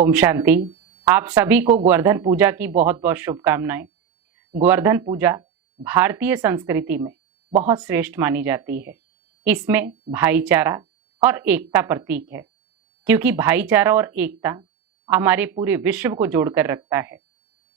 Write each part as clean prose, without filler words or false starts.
ओम शांति। आप सभी को गोवर्धन पूजा की बहुत बहुत शुभकामनाएं। गोवर्धन पूजा भारतीय संस्कृति में बहुत श्रेष्ठ मानी जाती है। इसमें भाईचारा और एकता प्रतीक है, क्योंकि भाईचारा और एकता हमारे पूरे विश्व को जोड़कर रखता है।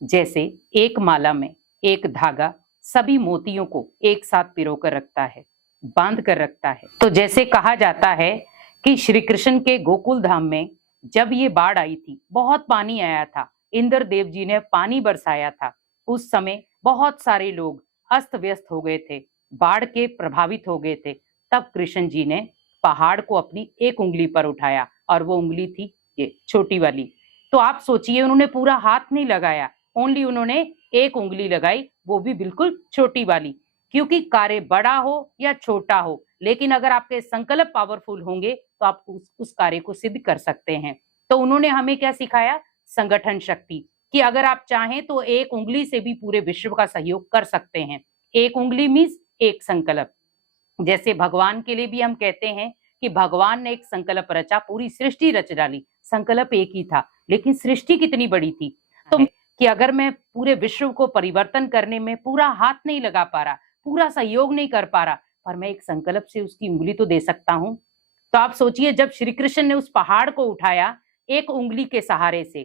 जैसे एक माला में एक धागा सभी मोतियों को एक साथ पिरोकर रखता है, बांध कर रखता है। तो जैसे कहा जाता है कि श्री कृष्ण के गोकुल धाम में जब ये बाढ़ आई थी, बहुत पानी आया था, इंद्र देव जी ने पानी बरसाया था। उस समय बहुत सारे लोग अस्त व्यस्त हो गए थे, बाढ़ के प्रभावित हो गए थे। तब कृष्ण जी ने पहाड़ को अपनी एक उंगली पर उठाया, और वो उंगली थी ये छोटी वाली। तो आप सोचिए, उन्होंने पूरा हाथ नहीं लगाया, ओनली उन्होंने एक उंगली लगाई, वो भी बिल्कुल छोटी वाली। क्योंकि कार्य बड़ा हो या छोटा हो, लेकिन अगर आपके संकल्प पावरफुल होंगे तो आप उस कार्य को सिद्ध कर सकते हैं। तो उन्होंने हमें क्या सिखाया? संगठन शक्ति, कि अगर आप चाहें तो एक उंगली से भी पूरे विश्व का सहयोग कर सकते हैं। एक उंगली मीन्स एक संकल्प। जैसे भगवान के लिए भी हम कहते हैं कि भगवान ने एक संकल्प रचा, पूरी सृष्टि रच डाली। संकल्प एक ही था, लेकिन सृष्टि कितनी बड़ी थी। तो कि अगर मैं पूरे विश्व को परिवर्तन करने में पूरा हाथ नहीं लगा पा रहा, पूरा सहयोग नहीं कर पा रहा, पर मैं एक संकल्प से उसकी उंगली तो दे सकता हूं। तो आप सोचिए, जब श्री कृष्ण ने उस पहाड़ को उठाया एक उंगली के सहारे से,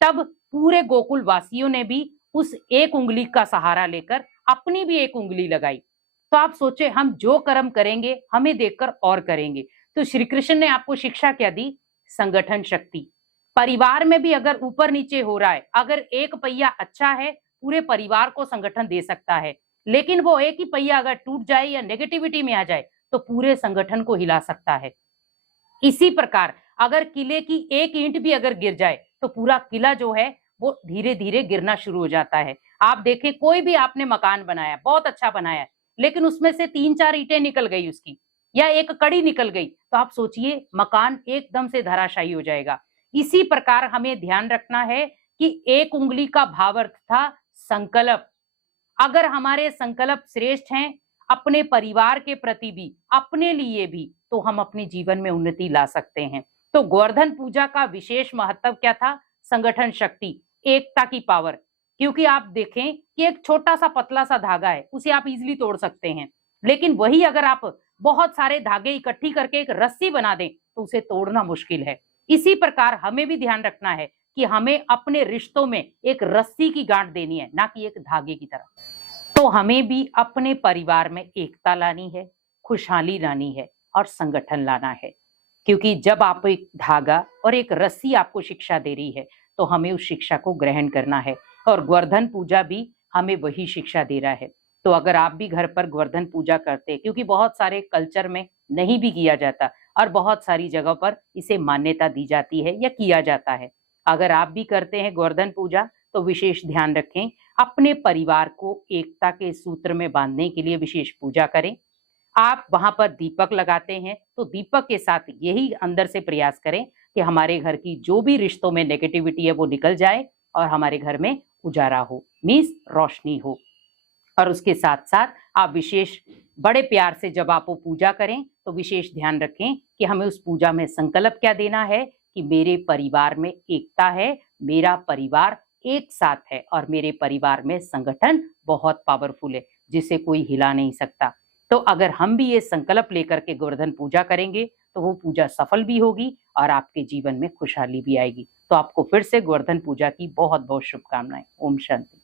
तब पूरे गोकुल वासियों ने भी उस एक उंगली का सहारा लेकर अपनी भी एक उंगली लगाई। तो आप सोचे, हम जो कर्म करेंगे हमें देखकर और करेंगे। तो श्री कृष्ण ने आपको शिक्षा क्या दी? संगठन शक्ति। परिवार में भी अगर ऊपर नीचे हो रहा है, अगर एक पहिया अच्छा है, पूरे परिवार को संगठन दे सकता है। लेकिन वो एक ही पहिया अगर टूट जाए या नेगेटिविटी में आ जाए तो पूरे संगठन को हिला सकता है। इसी प्रकार अगर किले की एक ईंट भी अगर गिर जाए तो पूरा किला जो है वो धीरे धीरे गिरना शुरू हो जाता है। आप देखें, कोई भी आपने मकान बनाया, बहुत अच्छा बनाया, लेकिन उसमें से 3-4 ईंटें निकल गई उसकी, या एक कड़ी निकल गई, तो आप सोचिए मकान एकदम से धराशायी हो जाएगा। इसी प्रकार हमें ध्यान रखना है कि एक उंगली का भावार्थ था संकल्प। अगर हमारे संकल्प श्रेष्ठ हैं, अपने परिवार के प्रति भी, अपने लिए भी, तो हम अपने जीवन में उन्नति ला सकते हैं। तो गोवर्धन पूजा का विशेष महत्व क्या था? संगठन शक्ति, एकता की पावर। क्योंकि आप देखें कि एक छोटा सा पतला सा धागा है, उसे आप इजीली तोड़ सकते हैं, लेकिन वही अगर आप बहुत सारे धागे इकट्ठी करके एक रस्सी बना दें तो उसे तोड़ना मुश्किल है। इसी प्रकार हमें भी ध्यान रखना है कि हमें अपने रिश्तों में एक रस्सी की गांठ देनी है, ना कि एक धागे की तरह। तो हमें भी अपने परिवार में एकता लानी है, खुशहाली लानी है और संगठन लाना है। क्योंकि जब आप एक धागा और एक रस्सी आपको शिक्षा दे रही है, तो हमें उस शिक्षा को ग्रहण करना है। और गोवर्धन पूजा भी हमें वही शिक्षा दे रहा है। तो अगर आप भी घर पर गोवर्धन पूजा करते हैं, क्योंकि बहुत सारे कल्चर में नहीं भी किया जाता और बहुत सारी जगह पर इसे मान्यता दी जाती है या किया जाता है, अगर आप भी करते हैं गोवर्धन पूजा तो विशेष ध्यान रखें, अपने परिवार को एकता के सूत्र में बांधने के लिए विशेष पूजा करें। आप वहां पर दीपक लगाते हैं तो दीपक के साथ यही अंदर से प्रयास करें कि हमारे घर की जो भी रिश्तों में नेगेटिविटी है वो निकल जाए और हमारे घर में उजाला हो, मीन्स रोशनी हो। और उसके साथ साथ आप विशेष बड़े प्यार से जब आप वो पूजा करें तो विशेष ध्यान रखें कि हमें उस पूजा में संकल्प क्या देना है कि मेरे परिवार में एकता है, मेरा परिवार एक साथ है और मेरे परिवार में संगठन बहुत पावरफुल है, जिसे कोई हिला नहीं सकता। तो अगर हम भी ये संकल्प लेकर के गोवर्धन पूजा करेंगे तो वो पूजा सफल भी होगी और आपके जीवन में खुशहाली भी आएगी। तो आपको फिर से गोवर्धन पूजा की बहुत बहुत शुभकामनाएं। ओम शांति।